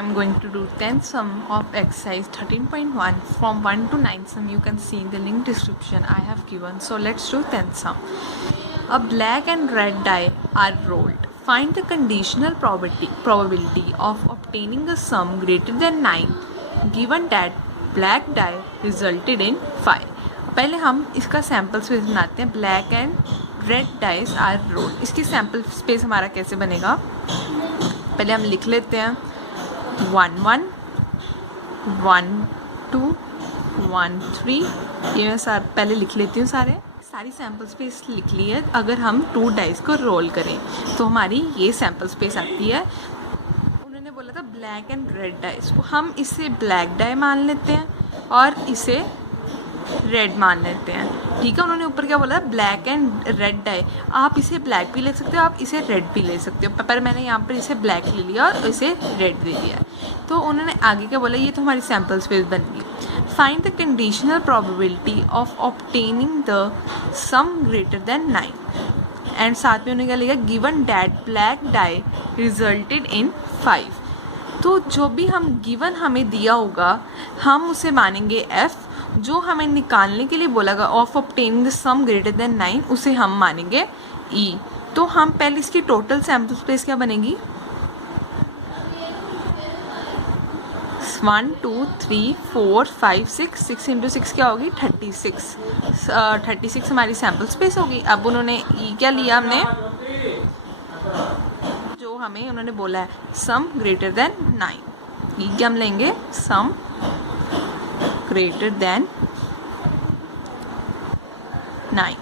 am going to do 10th sum of exercise 13.1 from 1 to 9 sum. You can see in the link description I have given. So let's do 10th sum. A black and red die are rolled. Find the conditional probability of obtaining a sum greater than 9 given that black die resulted in 5. पहले हम इसका sample space बनाते हैं. Black and red dice are rolled. इसकी sample space हमारा कैसे बनेगा, पहले हम लिख लेते हैं 1 1 1 2 1 3. ये मैं पहले लिख लेती हूँ. सारी सैम्पल स्पेस लिख ली है. अगर हम 2 डाइस को रोल करें तो हमारी ये सैम्पल स्पेस आती है. उन्होंने बोला था ब्लैक एंड रेड डाइस, तो हम इसे ब्लैक डाई मान लेते हैं और इसे रेड मान लेते हैं. ठीक है. उन्होंने ऊपर क्या बोला, ब्लैक एंड रेड डाई. आप इसे ब्लैक भी ले सकते हो, आप इसे रेड भी ले सकते हो, पर मैंने यहाँ पर इसे ब्लैक ले लिया और इसे रेड दे दिया. तो उन्होंने आगे क्या बोला, ये तो हमारी सैम्पल स्पेस बन गई. Find the conditional probability of obtaining the some greater than 9. And साथ में उन्होंने क्या लिखा, given that black dye resulted इन 5. तो जो भी हम गिवन हमें दिया होगा हम उसे मानेंगे f. जो हमें निकालने के लिए बोला गया of obtaining the some greater than 9 उसे हम मानेंगे e. तो हम पहले इसकी टोटल सैम्पल स्पेस क्या बनेगी, 1 2 3 4 5 6. 6 इंटू 6 क्या होगी, 36. 36 हमारी सैम्पल स्पेस होगी. अब उन्होंने e क्या लिया, हमने जो हमें उन्होंने बोला है सम ग्रेटर देन 9. e क्या हम लेंगे, सम ग्रेटर देन 9.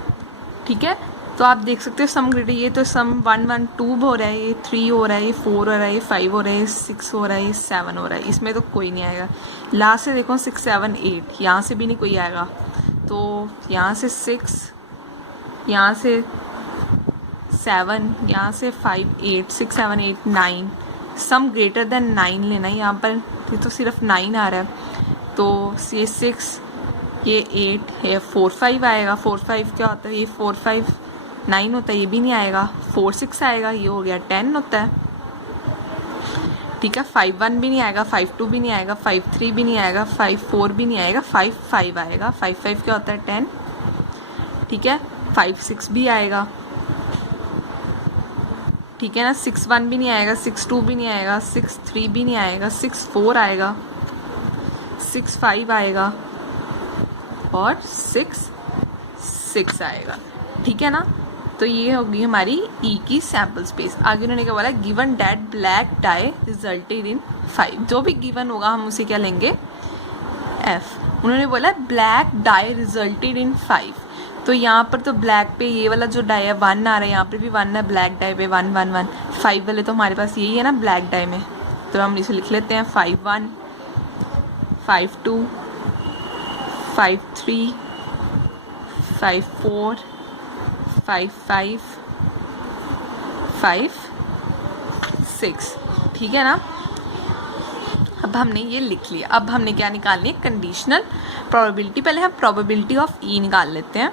ठीक है. तो आप देख सकते हो सम ग्रेटर, ये तो सम 1 1 2 हो रहा है, ये 3 हो रहा है, ये 4 हो रहा है, ये 5 हो रहा है, ये 6 हो रहा है, ये 7 हो रहा है. इसमें तो कोई नहीं आएगा. लास्ट से देखो 6 7 8, यहाँ से भी नहीं कोई आएगा. तो यहाँ से 6, यहाँ से 7, यहाँ से 5 8 6 7 8 9. सम ग्रेटर देन 9 लेना है यहाँ पर. ये तो सिर्फ 9 आ रहा है. तो ये 6, ये 8, ये 4 5 आएगा. 4 5 क्या होता है, ये 4 5 9 होता है, ये भी नहीं आएगा. 4 6 आएगा, ये हो गया 10 होता है. ठीक है. 5 1 भी नहीं आएगा, 5 2 भी नहीं आएगा, 5 3 भी नहीं आएगा, 5 4 भी नहीं आएगा, 5 5 आएगा. 5 5 क्या होता है, 10. ठीक है. 5 6 भी आएगा. ठीक है ना. 6 1 भी नहीं आएगा, 6 2 भी नहीं आएगा, 6 3 भी नहीं आएगा, 6 4 आएगा, 6 5 आएगा और 6 6 आएगा. ठीक है ना. तो ये होगी हमारी e की सैम्पल स्पेस. आगे उन्होंने क्या बोला, given that black dye resulted इन 5. जो भी गिवन होगा हम उसे क्या लेंगे, f. उन्होंने बोला ब्लैक डाई रिजल्टेड इन 5. तो यहाँ पर तो ब्लैक पे ये वाला जो डाई है 1 आ रहा है, यहाँ पर भी 1 है. ब्लैक डाई पे 1 1 1. 5 वाले तो हमारे पास यही है ना ब्लैक डाई में, तो हम इसे लिख लेते हैं 5 1 5 2 5 3 5 4 5 5 5 6. ठीक है ना. अब हमने ये लिख लिया. अब हमने क्या निकालनी है, कंडीशनल प्रोबेबिलिटी. पहले हम प्रोबेबिलिटी ऑफ e निकाल लेते हैं.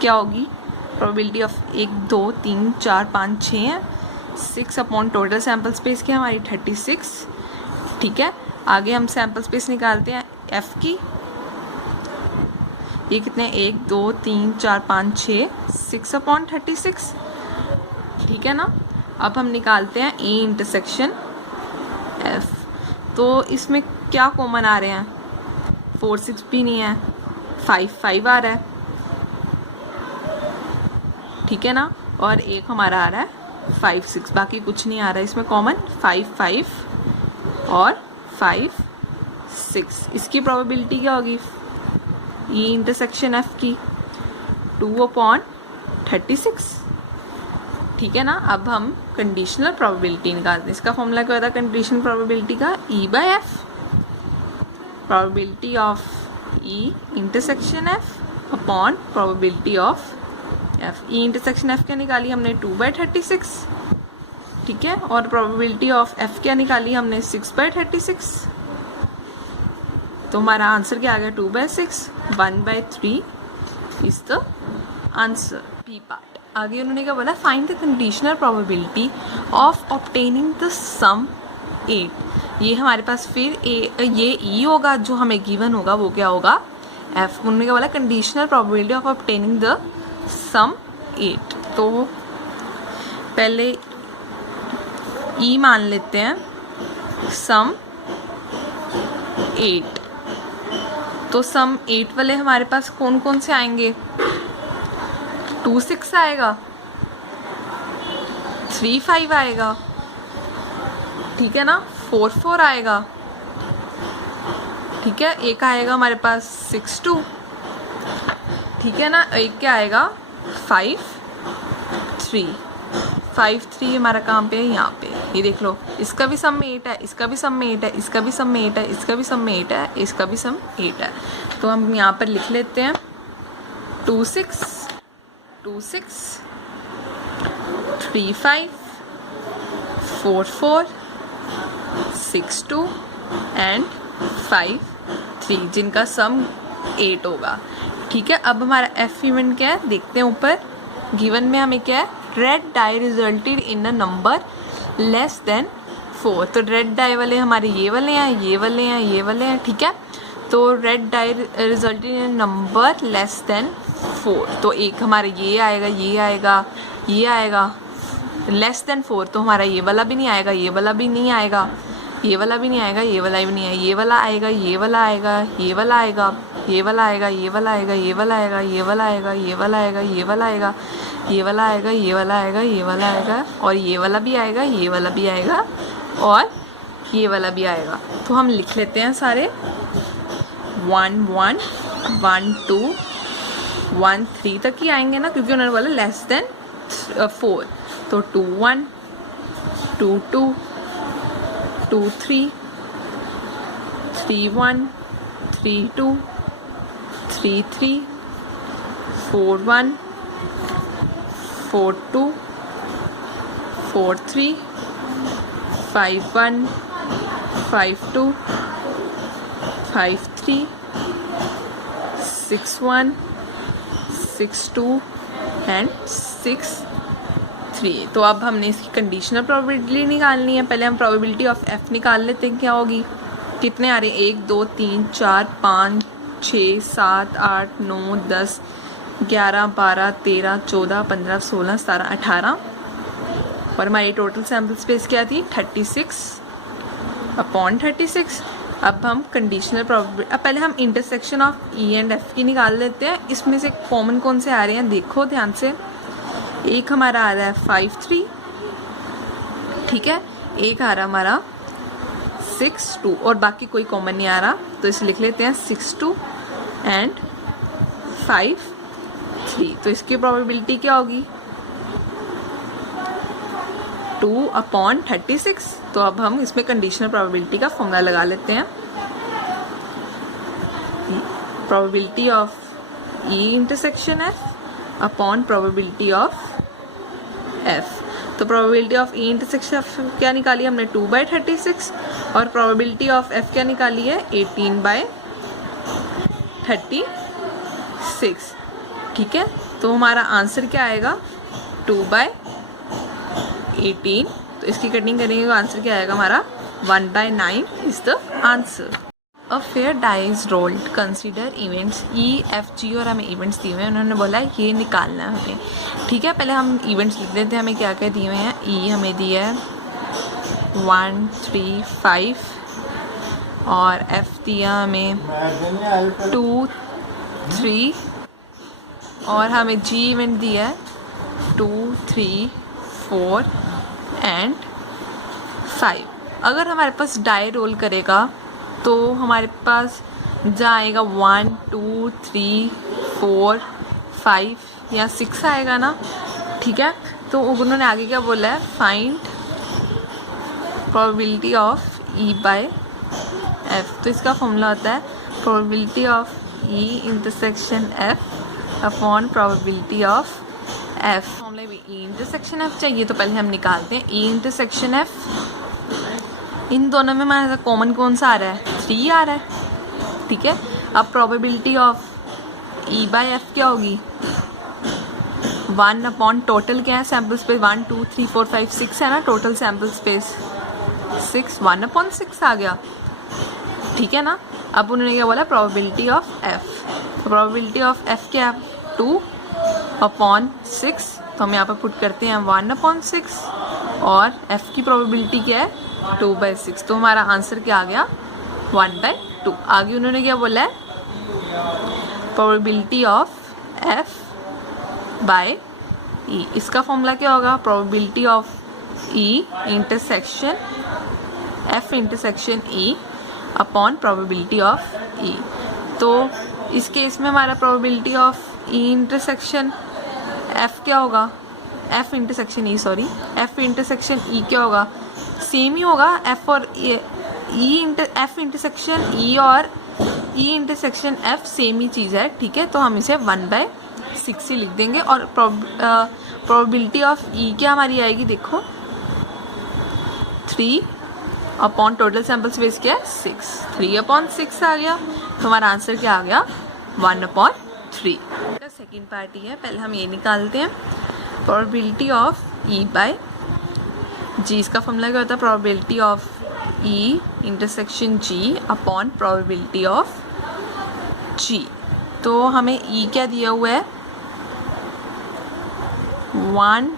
क्या होगी प्रोबेबिलिटी ऑफ 1 2 3 4 5 6 है. 6 अपॉन टोटल सैम्पल स्पेस की हमारी 36. ठीक है. आगे हम सैम्पल स्पेस निकालते हैं f की. ये कितने, 1 2 3 4 5 6, 6 अपॉन 36. ठीक है ना. अब हम निकालते हैं e इंटरसेक्शन f. तो इसमें क्या कॉमन आ रहे हैं, 4 6 भी नहीं है, 5 5 आ रहा है. ठीक है ना. और एक हमारा आ रहा है 5 6, बाकी कुछ नहीं आ रहा है इसमें कॉमन. 5 5 और 5 6. इसकी प्रोबेबिलिटी क्या होगी, e इंटरसेक्शन f की 2 अपॉन 36. ठीक है ना. अब हम कंडीशनल प्रोबेबिलिटी निकालते हैं. इसका फॉर्मूला क्या होता है कंडीशनल प्रोबेबिलिटी का, e by f. Probability of e intersection f upon probability of f. e intersection f क्या निकाली हमने, 2 बाय 36. ठीक है. और प्रोबेबिलिटी ऑफ f क्या निकाली हमने, 6 बाय 36. तो हमारा आंसर क्या आ गया, 2 by 6. 1 by 3 is the answer, B part. आगे उन्होंने क्या बोला, find the conditional probability of obtaining the sum 8. ये हमारे पास फिर ये ई होगा, जो हमें गिवन होगा वो क्या होगा, एफ। उन्होंने क्या बोला, conditional probability of obtaining the sum 8। तो पहले ई मान लेते हैं, सम 8। तो सम 8 वाले हमारे पास कौन कौन से आएंगे, 2 6 आएगा, 3 5 आएगा, ठीक है ना, 4 4 आएगा, ठीक है, एक आएगा हमारे पास 6 2, ठीक है ना, एक क्या आएगा 5 3। 5 3 हमारा कहाँ पे है, यहाँ पे, ये देख लो, इसका भी सम 8 है, इसका भी सम 8 है, इसका भी सम 8 है, इसका भी सम 8 है, इसका भी सम 8 है। तो हम यहाँ पर लिख लेते हैं 2 6 2 6 3 5 4 4 6 2 एंड 5 3, जिनका सम 8 होगा, ठीक है। अब हमारा एफ इवेंट क्या है, देखते हैं ऊपर गिवन में हमें क्या है, red die resulted in a number less than 4। तो रेड डाई वाले हमारे ये वाले हैं, ये वाले हैं, ये वाले हैं, ठीक है। तो red die resulted in a number less than 4, तो एक हमारा ये आएगा, ये आएगा, ये आएगा, लेस देन 4 तो हमारा ये वाला भी नहीं आएगा, ये वाला भी नहीं आएगा, ये वाला भी नहीं आएगा, ये वाला भी नहीं आएगा, ये वाला आएगा, ये वाला आएगा, ये वाला आएगा, ये वाला आएगा, ये वाला आएगा, ये वाला आएगा, ये वाला आएगा, ये वाला आएगा, ये वाला आएगा, ये वाला आएगा, ये वाला आएगा, ये वाला आएगा, और ये वाला भी आएगा, ये वाला भी आएगा, और ये वाला भी आएगा। तो हम लिख लेते हैं सारे 1 1 1 2 1 3 तक ही आएंगे ना, क्योंकि उन्होंने बोला लेस देन 4। तो 2 1 2 2 2 3 3 1 3 2 3 3 4 1 4 2 4 3 5 1 5 2 5 3 6 1 6 2 एंड 6 3। तो अब हमने इसकी कंडीशनल प्रोबेबिलिटी निकालनी है। पहले हम प्रोबेबिलिटी ऑफ एफ निकाल लेते हैं, क्या होगी, कितने आ रहे हैं, 1 2 3 4 5 6 7 8 9 10 11 12 13 14 15 16 17 18, और हमारी टोटल सैम्पल स्पेस क्या थी, 36/36। अब हम कंडीशनल प्रोबेबिलिटी, अब पहले हम intersection of E and F की निकाल लेते हैं। इसमें से कॉमन कौन से आ रहे हैं, देखो ध्यान से, एक हमारा आ रहा है 5 3, ठीक है, एक आ रहा हमारा 6 2, और बाकी कोई कॉमन नहीं आ रहा, तो इसे लिख लेते हैं 6 2 एंड 5 3। तो इसकी प्रोबेबिलिटी क्या होगी, 2/36। तो अब हम इसमें कंडीशनल प्रोबेबिलिटी का फॉर्मूला लगा लेते हैं, probability of E intersection F upon probability of F. तो probability of E intersection F क्या निकाली हमने, 2/36, और प्रोबेबिलिटी ऑफ एफ क्या निकाली है, 18/36, ठीक है। तो हमारा आंसर क्या आएगा, 2/18। तो इसकी कटिंग करेंगे तो आंसर क्या आएगा हमारा, 1/9 is the answer. A fair die is rolled, consider events E F G, और हमें इवेंट्स दिए हुए हैं, उन्होंने बोला है ये निकालना है हमें, ठीक है। पहले हम इवेंट्स लिख लेते हैं, हमें क्या क्या दिए हुए हैं। ई हमें दिया है 1 3 5, और एफ दिया हमें 2 3, और हमें जी इवेंट दिया है 2 3 4 एंड 5। अगर हमारे पास डाई रोल करेगा तो हमारे पास जहाँ आएगा 1 2 3 4 5 या 6 आएगा ना, ठीक है। तो उन्होंने आगे क्या बोला है, find probability of E by F. तो इसका फॉर्मूला होता है probability of E intersection F upon probability of F. Formula भी ई इंटरसेक्शन एफ चाहिए, तो पहले हम निकालते हैं ई इंटरसेक्शन एफ। इन दोनों में हमारा कॉमन कौन सा आ रहा है, 3 आ रहा है, ठीक है। अब probability of E by F क्या होगी, 1 अपॉन टोटल क्या है, सैम्पल स्पेस 1 2 3 4 5 6 है ना टोटल सैम्पल स्पेस, 6, 1/6 आ गया, ठीक है ना। अब उन्होंने क्या बोला, प्रोबेबिलिटी ऑफ एफ। तो प्रोबेबिलिटी ऑफ एफ क्या है, 2/6। तो हम यहाँ पर पुट करते हैं 1/6 और एफ की प्रोबेबिलिटी क्या है, 2/6। तो हमारा आंसर क्या आ गया, 1/2। आगे उन्होंने क्या बोला है, probability of F by E. इसका फॉर्मूला क्या होगा, probability of E intersection F intersection E upon probability of E. तो इस केस में हमारा probability of E intersection F क्या होगा, एफ इंटरसेक्शन ई क्या होगा, सेम ही होगा। एफ और एफ इंटरसेक्शन ई और ई इंटरसेक्शन एफ सेम ही चीज़ है, ठीक है। तो हम इसे 1/6 ही लिख देंगे। और प्रोबेबिलिटी ऑफ ई क्या हमारी आएगी, देखो 3 अपॉन टोटल सैम्पल स्पेस क्या है 6, 3/6 आ गया। तो हमारा आंसर क्या आ गया, 1/3। का सेकेंड पार्ट ही है, पहले हम ये निकालते हैं, probability of E by G. इसका फॉर्मूला क्या होता है, probability of E intersection G upon probability of G. तो हमें ई क्या दिया हुआ है, 1,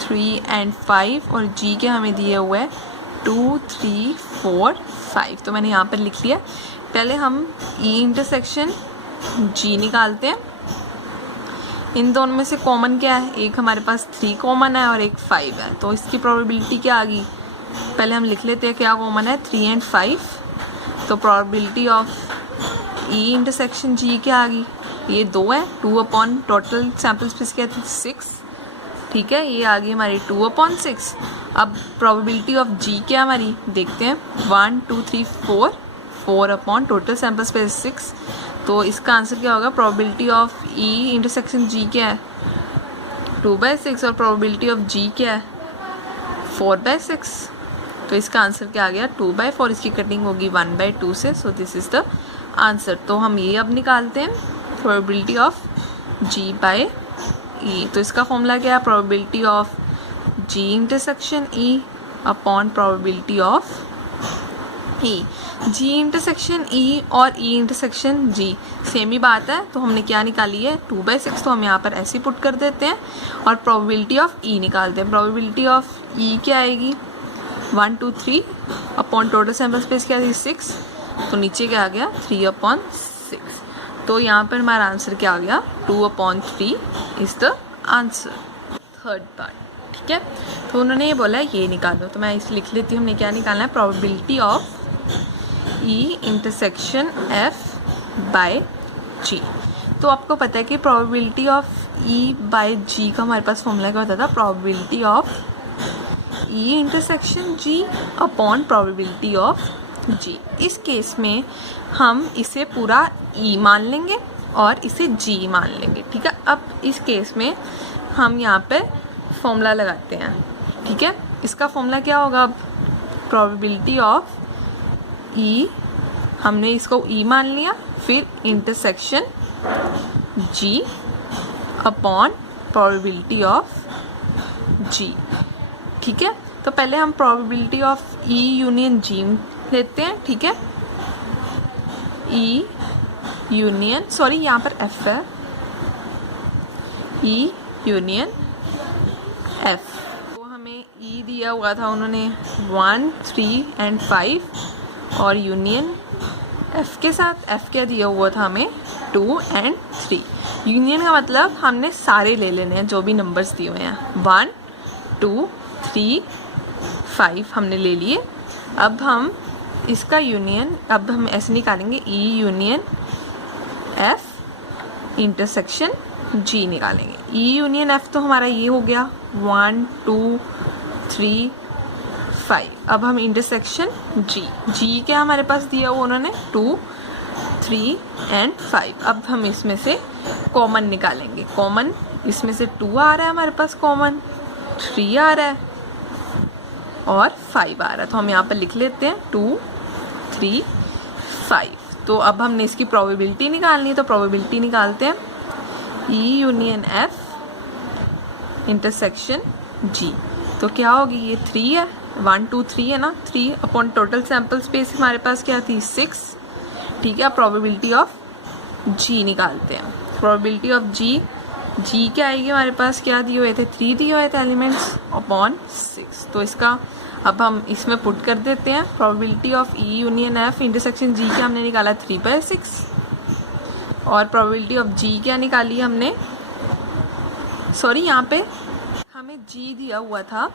3 एंड 5 और जी क्या हमें दिया हुआ है 2, 3, 4, 5। तो मैंने यहाँ पर लिख लिया। पहले हम ई इंटरसेक्शन जी निकालते हैं। इन दोनों में से कॉमन क्या है, एक हमारे पास 3 कॉमन है और एक 5 है। तो इसकी प्रोबेबिलिटी क्या आ गई, पहले हम लिख लेते हैं क्या कॉमन है, 3 एंड 5। तो probability of E intersection G क्या आ गई, ये 2 है, 2 अपॉन टोटल सैम्पल स्पेस क्या थी 6, ठीक है। ये आ गई हमारी 2/6। अब प्रोबेबिलिटी ऑफ जी क्या हमारी देखते हैं, 1, 2, 3, 4 अपॉन टोटल सैम्पल स्पेस 6। तो इसका आंसर क्या होगा, probability of E intersection G क्या है 2/6 और प्रोबेबिलिटी ऑफ जी क्या है 4/6। तो इसका आंसर क्या आ गया 2/4। इसकी कटिंग होगी 1/2 से। So this is the answer. तो हम ये अब निकालते हैं, प्रोबेबिलिटी ऑफ जी बाय ई। तो इसका फॉर्मूला क्या है, probability of ji intersection E upon probability of E. Ji intersection E और ई इंटरसेक्शन जी सेम ही बात है। तो हमने क्या निकाली है 2/6। तो हम यहाँ पर ऐसे पुट कर देते हैं और प्रोबेबिलिटी ऑफ ई निकालते हैं। प्रोबेबिलिटी ऑफ ई क्या आएगी, 1, 2, 3 अपॉन टोटल सैम्पल स्पेस क्या थी 6। तो नीचे क्या आ गया 3/6। तो यहाँ पर हमारा आंसर क्या आ गया 2/3 is the answer, third part, ठीक है। तो उन्होंने ये बोला ये निकालो। तो मैं इसे लिख लेती हूँ, हमने क्या निकालना है, probability of E intersection F by G. तो आपको पता है कि probability of E by G का हमारे पास फॉर्मूला क्या होता था, probability of E intersection G upon probability of G. इस केस में हम इसे पूरा ई मान लेंगे और इसे जी मान लेंगे, ठीक है। अब इस केस में हम यहाँ पे फॉर्मूला लगाते हैं, ठीक है। इसका फॉर्मूला क्या होगा, अब प्रोबेबिलिटी ऑफ ई, हमने इसको ई मान लिया, फिर intersection G upon probability of G, ठीक है। तो पहले हम probability of E union G लेते हैं, ठीक है। ई यूनियन, सॉरी यहाँ पर एफ है, ई यूनियन एफ। तो हमें ई दिया हुआ था उन्होंने 1, 3 एंड 5 और यूनियन एफ के साथ एफ क्या दिया हुआ था हमें 2 एंड 3। यूनियन का मतलब हमने सारे ले लेने हैं जो भी नंबर्स दिए हुए हैं, 1, 2, 3, 5 हमने ले लिए। अब हम इसका यूनियन, अब हम ऐसे निकालेंगे ई यूनियन एफ इंटरसेक्शन जी निकालेंगे। ई यूनियन एफ तो हमारा ये हो गया 1, 2, 3, 5। अब हम इंटरसेक्शन जी, जी क्या हमारे पास दिया हुआ उन्होंने 2, 3 एंड 5। अब हम इसमें से कॉमन निकालेंगे। कॉमन इसमें से 2 आ रहा है हमारे पास, कॉमन 3 आ रहा है और 5 आ रहा है। तो हम यहाँ पर लिख लेते हैं 2, 3, 5। तो अब हमने इसकी प्रोबेबिलिटी निकालनी है, तो प्रोबेबिलिटी निकालते हैं ई यूनियन एफ इंटरसेक्शन जी। तो क्या होगी, ये 3 है 1 2 3 है ना, 3 अपॉन टोटल सैम्पल स्पेस हमारे पास क्या थी 6, ठीक है। प्रोबेबिलिटी ऑफ जी निकालते हैं। प्रोबेबिलिटी ऑफ जी क्या आएगी हमारे पास, क्या दिए हुए थे 3 दिए हुए थे एलिमेंट्स अपॉन 6। तो इसका अब हम इसमें पुट कर देते हैं। Probability of E union F intersection G क्या हमने निकाला 3/6 और प्रोबेबिलिटी ऑफ जी क्या निकाली हमने, सॉरी यहाँ पे हमें जी दिया हुआ था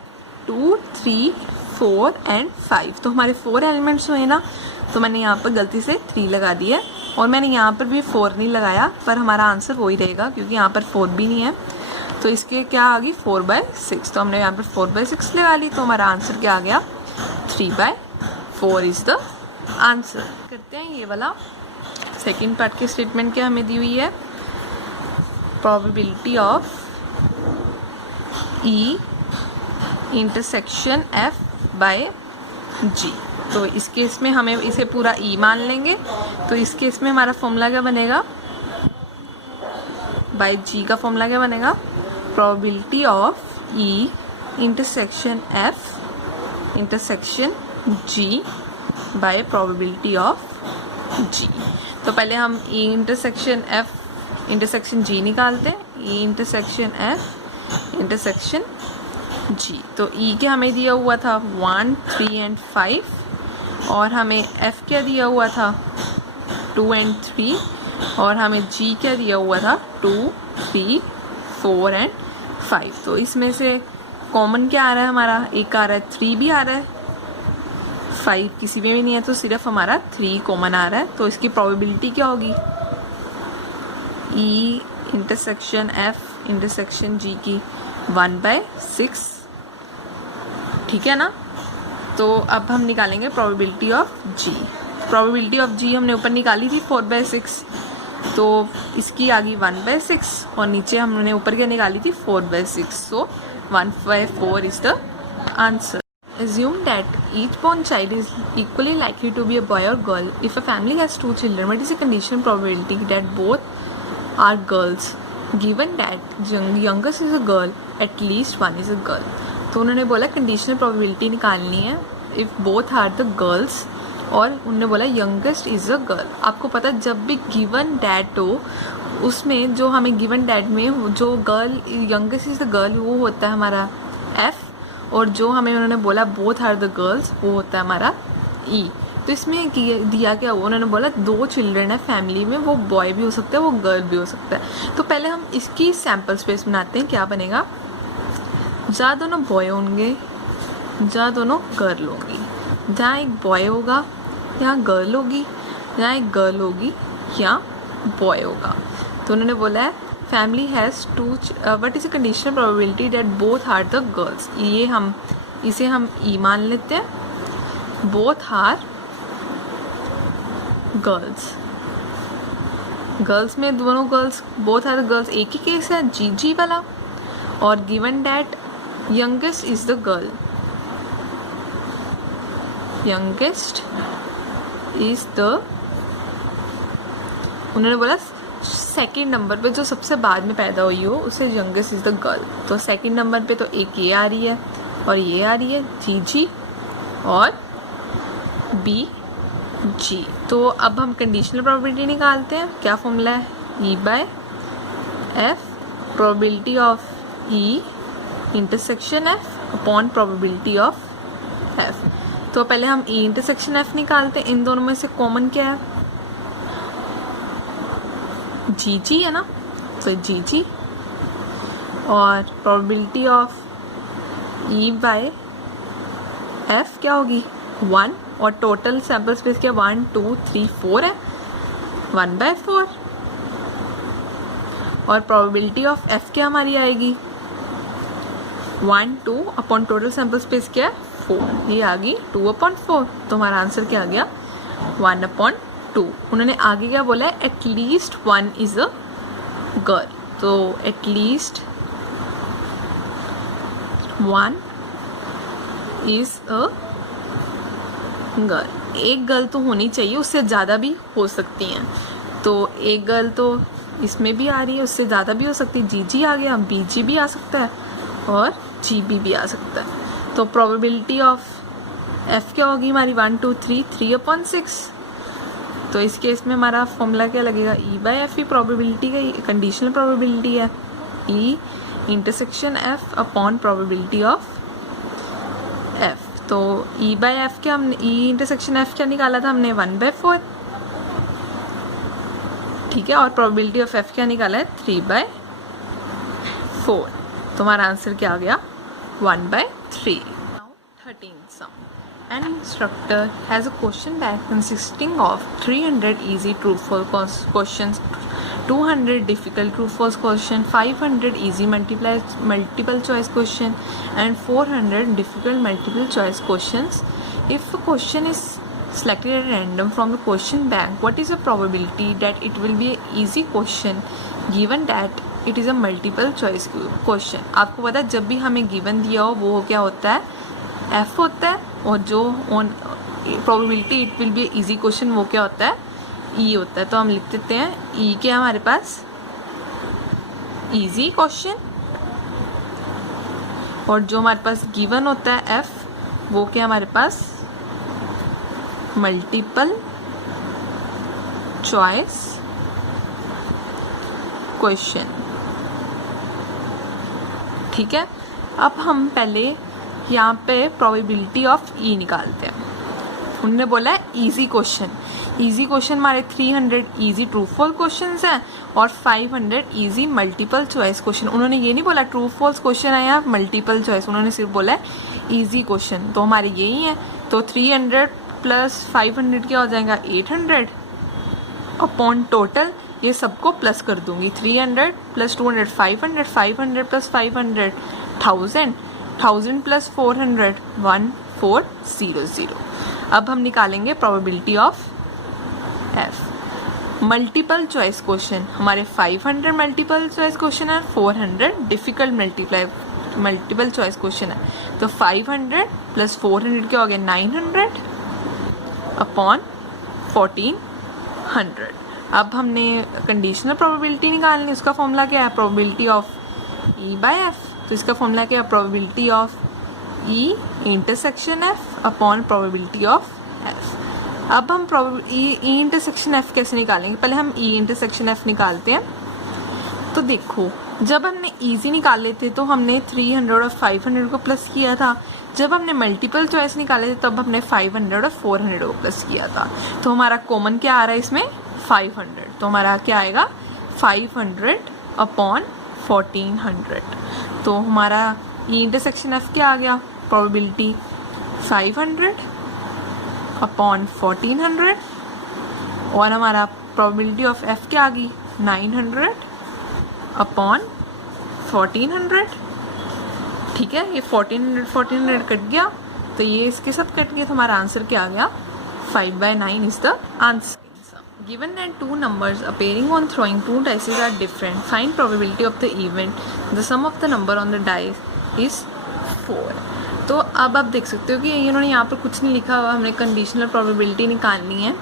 2 3 4 एंड 5, तो हमारे 4 एलिमेंट्स हुए ना, तो मैंने यहाँ पर गलती से 3 लगा दिया और मैंने यहाँ पर भी 4 नहीं लगाया, पर हमारा आंसर वही रहेगा क्योंकि यहाँ पर 4 भी नहीं है। तो इसके क्या आ गई 4/6, तो हमने यहाँ पर 4/6 लगा ली, तो हमारा आंसर क्या आ गया 3/4 इज द आंसर। करते हैं ये वाला सेकेंड पार्ट की स्टेटमेंट क्या हमें दी हुई है, probability of E intersection F by G. तो इस केस में हमें इसे पूरा ई मान लेंगे, तो इस केस में हमारा फॉर्मूला क्या बनेगा, बाय जी का फॉर्मूला क्या बनेगा, probability of E intersection F intersection G by probability of G. तो पहले हम E intersection F intersection G निकालते हैं, E intersection F intersection G. तो ई क्या हमें दिया हुआ था 1 3 एंड 5 और हमें एफ क्या दिया हुआ था 2 एंड 3 और हमें जी क्या दिया हुआ था 2 3 4 एंड 5। तो इसमें से कॉमन क्या आ रहा है हमारा, एक आ रहा है 3 भी आ रहा है, 5 किसी में भी नहीं है, तो सिर्फ हमारा 3 कॉमन आ रहा है। तो इसकी प्रोबेबिलिटी क्या होगी, E intersection F intersection G की 1/6, ठीक है ना। तो अब हम निकालेंगे probability of G. Probability of G हमने ऊपर निकाली थी 4/6, तो इसकी आ गई 1/6 और नीचे हमने ऊपर क्या निकाली थी 4/6, सो 1/4 is the answer. Assume that each born child is equally likely to be a boy or girl. If a family has 2 children, what is the conditional probability that both are girls? Given that youngest is a girl, at least one is a girl. तो उन्होंने बोला conditional probability निकालनी है if both are the girls, और उन्होंने बोला youngest is a girl. आपको पता है जब भी गिवन डैट हो उसमें जो हमें गिवन डैट में जो girl youngest is the girl वो होता है हमारा एफ, और जो हमें उन्होंने बोला बोथ आर द गर्ल्स वो होता है हमारा ई। तो इसमें दिया क्या हुआ, उन्होंने बोला 2 चिल्ड्रन है फैमिली में, वो बॉय भी हो सकता है वो गर्ल भी हो सकता है। तो पहले हम इसकी सैम्पल स्पेस बनाते हैं, क्या बनेगा, जहाँ दोनों बॉय होंगे जहाँ दोनों गर्ल होंगी, जहाँ एक बॉय होगा यहाँ गर्ल होगी, जहाँ एक गर्ल होगी यहाँ बॉय होगा। तो उन्होंने बोला है family has 2 what is a conditional probability that both are the girls. इसे हम ई मान लेते हैं, बोथ आर गर्ल्स, गर्ल्स में दोनों girls both are the girls एक ही केस है जी वाला, और given that youngest is the girl, youngest is the, उन्होंने बोला सेकेंड नंबर पे जो सबसे बाद में पैदा हुई हो उसे यंगेस्ट इज द गर्ल। तो सेकेंड नंबर पे तो एक ये आ रही है और ये आ रही है जी और बी जी। तो अब हम कंडीशनल प्रोबेबिलिटी निकालते हैं, क्या फॉर्मूला है ई by F, probability of E intersection F upon probability of F. तो पहले हम ई इंटरसेक्शन एफ निकालते हैं, इन दोनों में से कॉमन क्या है जी है ना, तो जी और probability of E by F क्या होगी 1, और टोटल सैम्पल स्पेस क्या 1 2 3 4 है 1/4, और प्रोबेबिलिटी ऑफ एफ क्या हमारी आएगी 1 2 अपॉन टोटल सैम्पल स्पेस क्या है 4, ये आ गई 2/4। तो हमारा आंसर क्या आ गया 1/2। उन्होंने आगे क्या बोला है एटलीस्ट 1 इज अ गर्ल, तो एटलीस्ट 1 इज अ गर्ल, एक गर्ल तो होनी चाहिए, उससे ज़्यादा भी हो सकती हैं। तो एक गर्ल तो इसमें भी आ रही है, उससे ज़्यादा भी हो सकती है, जी आ गया, बी जी भी आ सकता है और जी बी भी आ सकता है। तो प्रोबेबिलिटी ऑफ एफ क्या होगी हमारी 1 2 3 3/6। तो इस केस में हमारा फॉर्मूला क्या लगेगा, ई बाई एफ ही प्रोबेबिलिटी का कंडीशनल प्रोबेबिलिटी है, ई intersection F upon probability of F. तो ई बाई एफ क्या हमने ई इंटरसेक्शन एफ क्या निकाला था हमने 1/4, ठीक है, और प्रोबेबिलिटी ऑफ एफ क्या निकाला है 3/4। तो हमारा आंसर क्या आ गया 1/3। Now 13th sum. An instructor has a question bank consisting of 300 easy true-false questions, 200 difficult true-false question, 500 easy multiple choice question, and 400 difficult multiple choice questions. If a question is selected at random from the question bank, what is the probability that it will be an easy question given that it is a multiple choice question? आपको पता है जब भी हमें given दिया हो वो क्या होता है, F होता है, और जो on probability it will be easy question वो क्या होता है, E होता है। तो हम लिख देते हैं E क्या हमारे पास इजी क्वेश्चन, और जो हमारे पास गिवन होता है F वो क्या हमारे पास मल्टीपल चॉइस क्वेश्चन, ठीक है। अब हम पहले यहाँ पे प्रोबेबिलिटी ऑफ ई निकालते हैं। उन्होंने बोला है इजी क्वेश्चन, इजी क्वेश्चन हमारे 300 इजी ट्रू फॉल्स क्वेश्चंस हैं और 500 इजी मल्टीपल चॉइस क्वेश्चन। उन्होंने ये नहीं बोला ट्रू फॉल्स क्वेश्चन है या मल्टीपल चॉइस, उन्होंने सिर्फ बोला है इजी क्वेश्चन। तो हमारे यही है, तो 300 प्लस 500 क्या हो जाएगा 800 अपॉन टोटल, ये सबको प्लस कर दूंगी, 300 प्लस 200 500, 500 प्लस 500 1000, 1000 प्लस 400 1400। अब हम निकालेंगे probability of F. Multiple choice question हमारे 500 मल्टीपल चॉइस क्वेश्चन है, 400 डिफिकल्ट मल्टीपल चॉइस क्वेश्चन है। तो 500 प्लस 400 क्या हो गया 900 अपॉन 1400। अब हमने कंडीशनल प्रोबेबिलिटी निकालनी, उसका फॉर्मूला क्या है probability of E by F. तो इसका फॉर्मूला क्या है probability of E intersection F upon probability of F. अब हम ई इंटरसेक्शन एफ कैसे निकालेंगे, पहले हम ई इंटरसेक्शन एफ निकालते हैं। तो देखो जब हमने ईजी निकाले थे तो हमने 300 और 500 को प्लस किया था, जब हमने मल्टीपल चॉइस निकाले थे तब हमने 500 और 400 को प्लस किया था। तो हमारा कॉमन क्या आ रहा है इसमें 500, तो हमारा क्या आएगा 500 अपॉन 1400। तो हमारा ई इंटरसेक्शन एफ क्या आ गया प्रोबेबिलिटी 500 अपॉन 1400, और हमारा प्रोबेबिलिटी ऑफ एफ क्या आ गई 900 अपॉन 1400, ठीक है। ये 1400 कट गया, तो ये इसके साथ कट गया, तो हमारा आंसर क्या आ गया 5/9 is the answer. Given that two numbers appearing on throwing two dice are different, find probability of the event. The sum of the number on the dice is 4. तो अब आप देख सकते हो कि इन्होंने यहाँ पर कुछ नहीं लिखा हुआ, हमने कंडीशनल प्रोबेबिलिटी निकालनी है।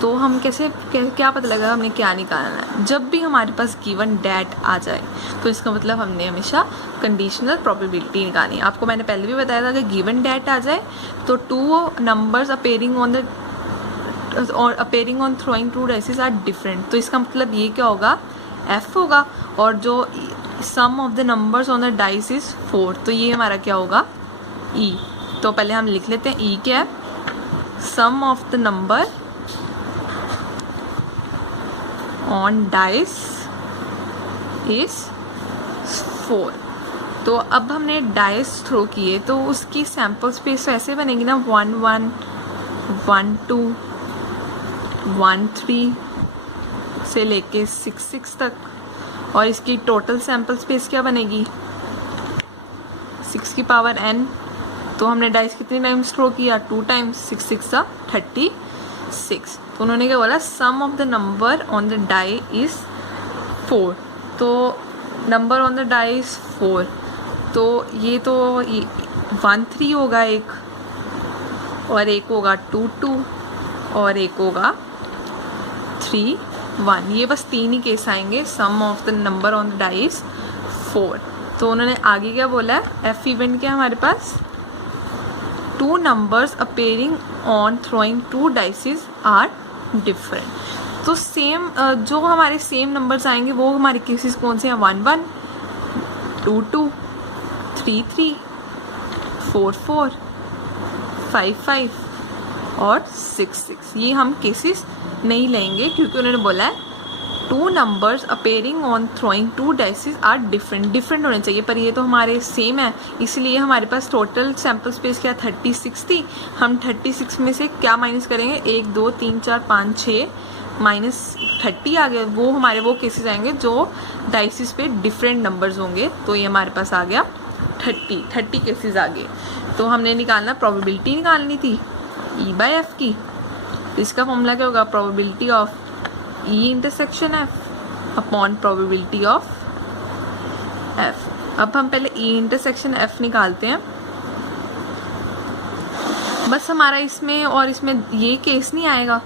तो हम कैसे क्या पता लगा हमने क्या निकालना है, जब भी हमारे पास गिवन डैट आ जाए तो इसका मतलब हमने हमेशा कंडीशनल प्रोबेबिलिटी निकालनी है। आपको मैंने पहले भी बताया था कि गिवन डैट आ जाए तो two numbers appearing on the और appearing on throwing two dices are different. तो इसका मतलब ये क्या होगा एफ होगा, और जो sum of the numbers on the dice is 4, तो ये हमारा क्या होगा ई। तो पहले हम लिख लेते हैं ई क्या है sum of the number on dice is 4। तो अब हमने डाइस थ्रो किए तो उसकी सैम्पल स्पेस ऐसे बनेगी ना 1 1 1 2 1 3 से लेके 6 6 तक, और इसकी टोटल सैम्पल स्पेस क्या बनेगी 6 की पावर n। तो हमने डाइस कितनी टाइम्स थ्रो किया 2 टाइम्स, 6 6 36। तो उन्होंने क्या बोला sum of the number on the die is 4। तो number on the die is 4, तो ये तो 1 3 होगा एक, और एक होगा 2 2, और एक होगा 3 1। ये बस 3 ही केस आएंगे sum of the number on the dice 4। तो उन्होंने आगे क्या बोला है एफ इवेंट क्या हमारे पास 2 numbers appearing on throwing 2 dice are different. तो सेम जो हमारे सेम नंबर्स आएंगे वो हमारे केसेस कौन से हैं? 1 1, 2 2, 3 3, 4 4, 5 5 और 6 6. ये हम केसेस नहीं लेंगे क्योंकि उन्होंने बोला है 2 numbers appearing on throwing 2 dice are different होने चाहिए, पर ये तो हमारे सेम है, इसलिए हमारे पास टोटल सैम्पल स्पेस क्या 36 थी. हम 36 में से क्या माइनस करेंगे? 1 2 3 4 5 6 माइनस 30 आ गया. वो हमारे वो केसेस आएंगे जो डाइसिस पे डिफरेंट नंबर्स होंगे. तो ये हमारे पास आ गया 30 केसेस आ गए. तो हमने निकालना, प्रोबेबिलिटी निकालनी थी E/F की. इसका फॉर्मूला क्या होगा? Probability of E intersection F upon probability of F. अब हम पहले E इंटरसेक्शन F निकालते हैं. बस हमारा इसमें और इसमें ये केस नहीं आएगा,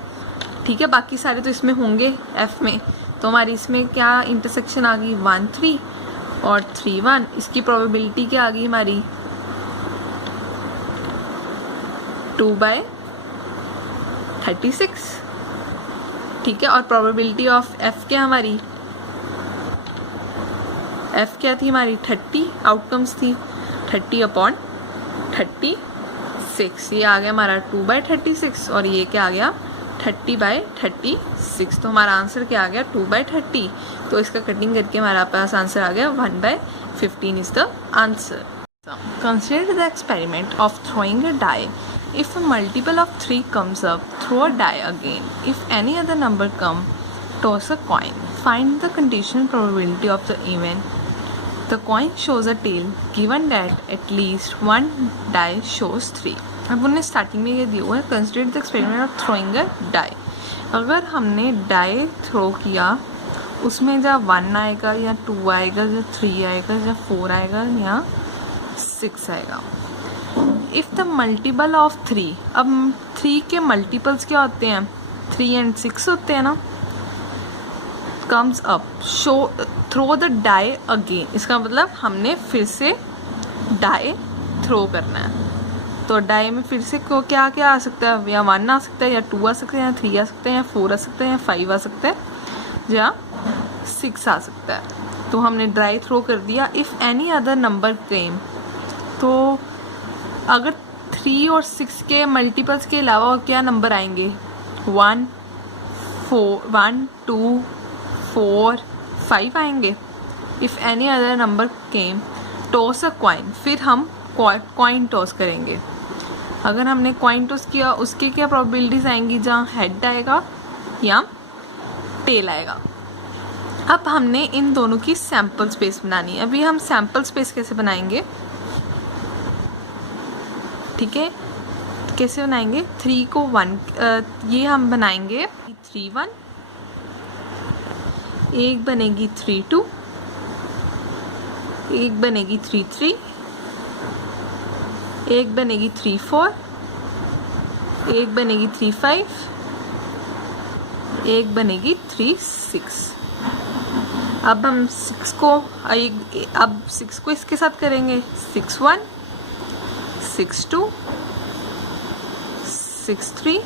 ठीक है, बाकी सारे तो इसमें होंगे F में. तो हमारी इसमें क्या इंटरसेक्शन आ गई? 1 3 और 3 1. इसकी प्रोबेबिलिटी क्या आ गई हमारी? 2/36, ठीक है. और प्रोबेबिलिटी ऑफ F क्या हमारी? F क्या थी हमारी? 30 आउटकम्स थी. 30 अपॉन 36. ये आ गया हमारा 2/36 और ये क्या आ गया? 30/36. तो हमारा आंसर क्या आ गया? 2/30. तो इसका कटिंग करके हमारा पास आंसर आ गया 1/15 is the answer. Consider the experiment of throwing a die. If a multiple of 3 comes up, throw a die again. If any other number come, toss a coin. Find the conditional probability of the event. The coin shows a tail given that at least one die shows 3. अब उन्हें starting में ये दिया हुआ है consider the experiment of throwing a die. अगर हमने die throw किया उसमें जब 1 आएगा या 2 आएगा या 3 आएगा या 4 आएगा या 6 आएगा. इफ़ द मल्टीपल ऑफ 3, अब 3 के मल्टीपल्स क्या होते हैं? 3 and 6 होते हैं ना. Comes up, so throw the die again. इसका मतलब हमने फिर से डाई थ्रो करना है. तो डाई में फिर से क्या क्या आ सकता है? या 1 आ सकता है या 2 आ सकता है या 3 आ सकता है या 4 आ सकता है या 5 आ सकता है या 6 आ सकता है. तो हमने डाई थ्रो कर दिया. इफ़ एनी अदर नंबर केम, तो अगर 3 और 6 के मल्टीपल्स के अलावा और क्या नंबर आएंगे? 1 2 4 5 आएंगे. If any other number came, toss a coin. फिर हम कॉइन टॉस करेंगे. अगर हमने कॉइन टॉस किया उसके क्या प्रोबेबिलिटीज आएंगी? जहाँ हेड आएगा या टेल आएगा. अब हमने इन दोनों की सैम्पल स्पेस बनानी है. अभी हम सैम्पल स्पेस कैसे बनाएंगे? ठीक है, कैसे बनाएंगे? 3 को 1 ये हम बनाएंगे 3 1, एक बनेगी 3 2, एक बनेगी 3 3, एक बनेगी 3 4, एक बनेगी 3 5, एक बनेगी 3 6. अब हम 6 को अब 6 को इसके साथ करेंगे. 6 1, 6 2, 6 3,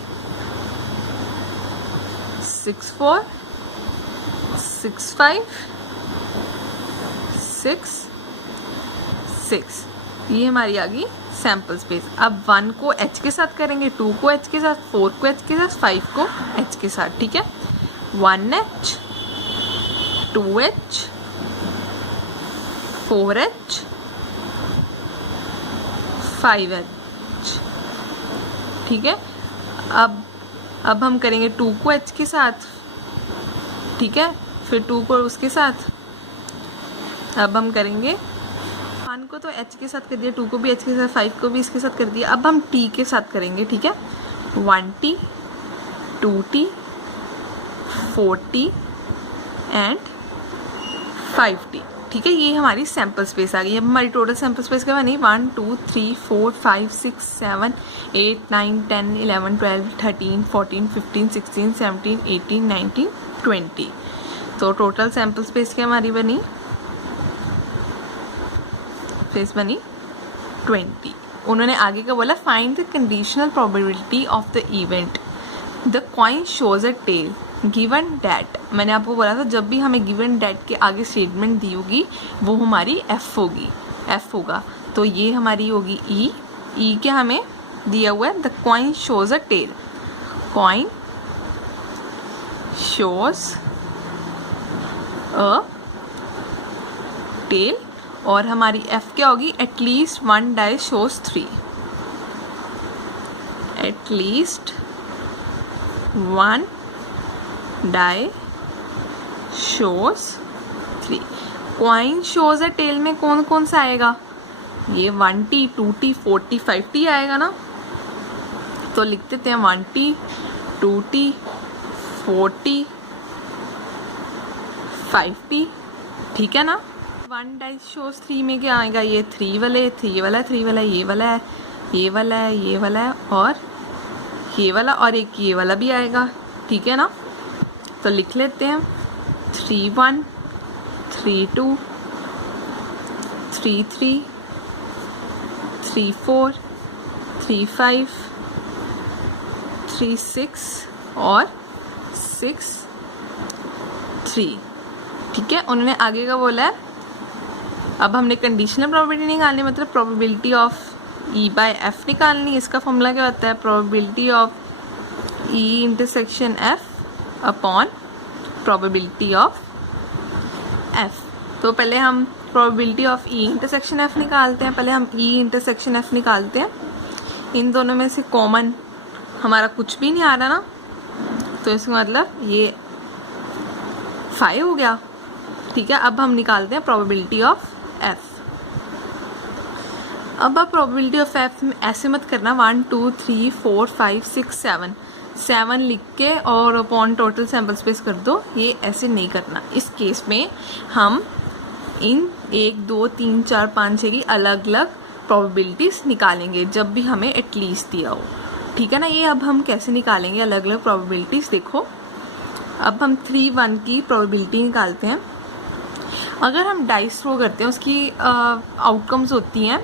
6 4, 6 5, 6 6. ये हमारी आ गई सैम्पल स्पेस. अब 1 को H के साथ करेंगे, 2 को H के साथ, 4 को H के साथ, 5 को H के साथ. ठीक है, 1H 2H 4H 5H. ठीक है, अब हम करेंगे 2 को H के साथ. ठीक है, फिर 2 को उसके साथ. अब हम करेंगे 1 को तो H के साथ कर दिया, 2 को भी H के साथ, 5 को भी इसके साथ कर दिया. अब हम T के साथ करेंगे. ठीक है, 1T 2T 4T and 5T. ठीक है, ये हमारी सैम्पल स्पेस आ गई. अब हमारी टोटल सैम्पल स्पेस क्या बनी? 1 2 3 4 5 6 7 8 9 10 11 12 13 14 15 16 17 18 19 20. तो टोटल सैम्पल स्पेस क्या हमारी बनी? स्पेस बनी 20. उन्होंने आगे का बोला find the conditional probability of the event the coin shows a tail given that. मैंने आपको बोला था जब भी हमें गिवन डैट के आगे स्टेटमेंट दी होगी वो हमारी एफ होगी, एफ होगा। तो ये हमारी होगी ई क्या हमें दिया हुआ है, the coin shows a tail, coin shows a tail. और हमारी एफ क्या होगी, at least one die shows three, at least one die shows three. Coin shows a tail में कौन कौन सा आएगा, ये 1T 2T 4T 5T आएगा ना। तो लिख देते हैं 1T 2T 4T 5T, ठीक है ना। वन डाई शोज थ्री में क्या आएगा, ये थ्री वाले, थ्री वाला, थ्री वाला, ये वाला है, ये वाला है, ये वाला है और ये वाला, और एक ये वाला भी आएगा, ठीक है ना। तो लिख लेते हैं 3-1 3-2 3-3 3-4 3-5 3-6 और 6-3, ठीक है। उन्होंने आगे का बोला है अब हमने कंडीशनल प्रोबेबिलिटी निकालनी, मतलब probability of E by F निकालनी। इसका फॉर्मूला क्या होता है, probability of E intersection F upon probability of F. तो पहले हम probability of E intersection F निकालते हैं, पहले हम ई इंटरसेक्शन एफ निकालते हैं। इन दोनों में से कॉमन हमारा कुछ भी नहीं आ रहा ना, तो इसका मतलब ये 5 हो गया, ठीक है। अब हम निकालते हैं प्रोबेबिलिटी ऑफ एफ। अब आप प्रोबेबिलिटी ऑफ एफ में ऐसे मत करना 1 2 3 4 5 6 7 लिख के और अपॉन टोटल सैम्पल स्पेस कर दो, ये ऐसे नहीं करना। इस केस में हम इन 1 2 3 4 5 6 की अलग अलग प्रोबेबिलिटीज निकालेंगे जब भी हमें एटलीस्ट दिया हो, ठीक है ना। ये अब हम कैसे निकालेंगे अलग अलग प्रोबेबिलिटीज, देखो। अब हम 3-1 की प्रोबेबिलिटी निकालते हैं। अगर हम डाइस थ्रो करते हैं उसकी आउटकम्स होती हैं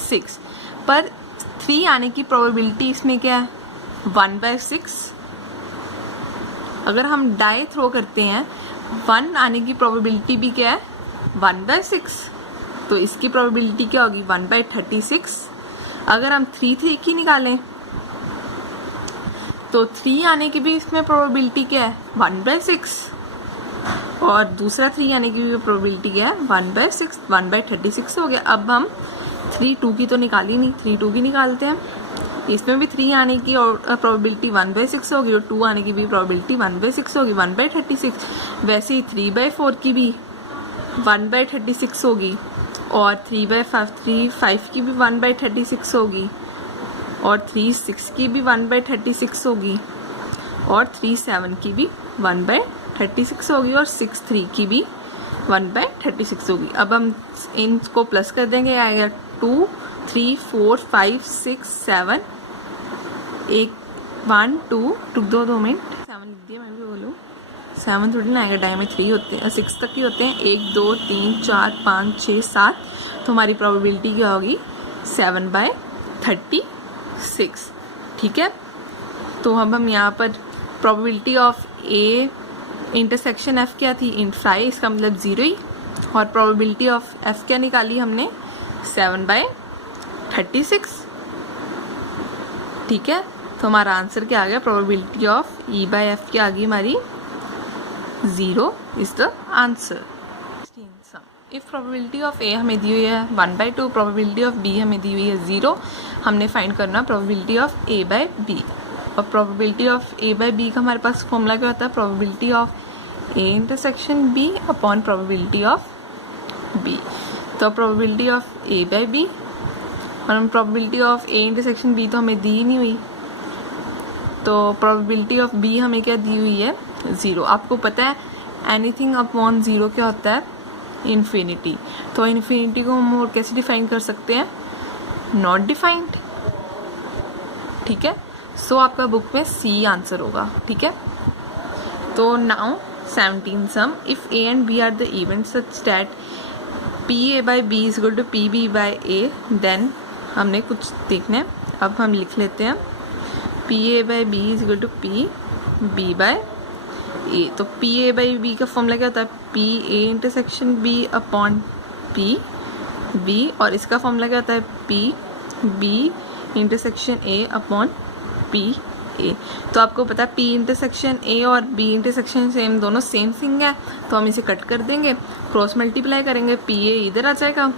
6, पर 3 आने की प्रोबेबिलिटी इसमें क्या है 1/6। अगर हम डाई थ्रो करते हैं 1 आने की प्रोबेबिलिटी भी क्या है 1/6, तो इसकी प्रोबेबिलिटी क्या होगी 1/36। अगर हम 3 की निकालें तो 3 आने की भी इसमें प्रोबेबिलिटी क्या है 1/6, और दूसरा 3 आने की भी प्रोबेबिलिटी क्या है 1/6, 1/36 हो गया। अब हम 3 की तो निकाली नहीं, 3 की निकालते हैं। इसमें भी 3 आने की और प्रोबेबिलिटी 1/6 होगी और 2 आने की भी प्रोबेबिलिटी 1/6 होगी, 1/36। वैसे ही 3/4 की भी 1/36 होगी और 3/5 की भी 1/36 होगी और 3/6 की भी 1/36 होगी और 3/7 की भी 1/36 होगी और 6/3 की भी 1/36 होगी। अब हम इनको प्लस कर देंगे, आएगा 2 3 4 5 6 7 1 2 मिनट 7 लिख दिया, मैं भी बोलूँ 7 थोड़ी ना आएगा, डाई में 3 होते हैं, 6 तक ही होते हैं, 1 2 3 4 5 6 7। तो हमारी प्रोबेबिलिटी क्या होगी 7/36, ठीक है। तो अब हम यहाँ पर probability of A intersection F क्या थी 5, इसका मतलब 0 ही, और प्रोबेबिलिटी ऑफ एफ क्या निकाली हमने 7/36, ठीक है। तो हमारा आंसर क्या आ गया, probability of E by F क्या आ गई हमारी 0 is the answer. If probability of A हमें दी हुई है 1/2, प्रोबेबिलिटी ऑफ बी हमें दी हुई है 0, हमने फाइंड करना probability of A by B. और probability of A by B का हमारे पास फॉर्मूला क्या होता है, probability of A intersection B upon probability of B. तो probability of A by B और probability of A intersection B तो हमें दी नहीं हुई, तो प्रोबेबिलिटी ऑफ बी हमें क्या दी हुई है 0। आपको पता है एनीथिंग अपॉन 0 क्या होता है इन्फिनिटी। तो इन्फिनिटी को हम और कैसे डिफाइन कर सकते हैं, नॉट डिफाइंड, ठीक है। सो आपका बुक में सी आंसर होगा, ठीक है। तो now 17 sum, if A and B are the event such that P A by B is equal to P B by A, then हमने कुछ देखना है। अब हम लिख लेते हैं P A by B is equal to P B by A. तो पी ए बाई बी का फॉर्मूला क्या होता है, P A intersection B upon P B, और इसका फॉर्मूला क्या होता है, P B intersection A upon P A. तो आपको पता है पी इंटरसेक्शन ए और बी इंटरसेक्शन सेम, दोनों सेम थिंग है, तो हम इसे कट कर देंगे, क्रॉस मल्टीप्लाई करेंगे, पी ए इधर आ जाएगा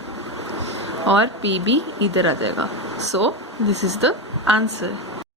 और पी बी इधर आ जाएगा। So this is the answer.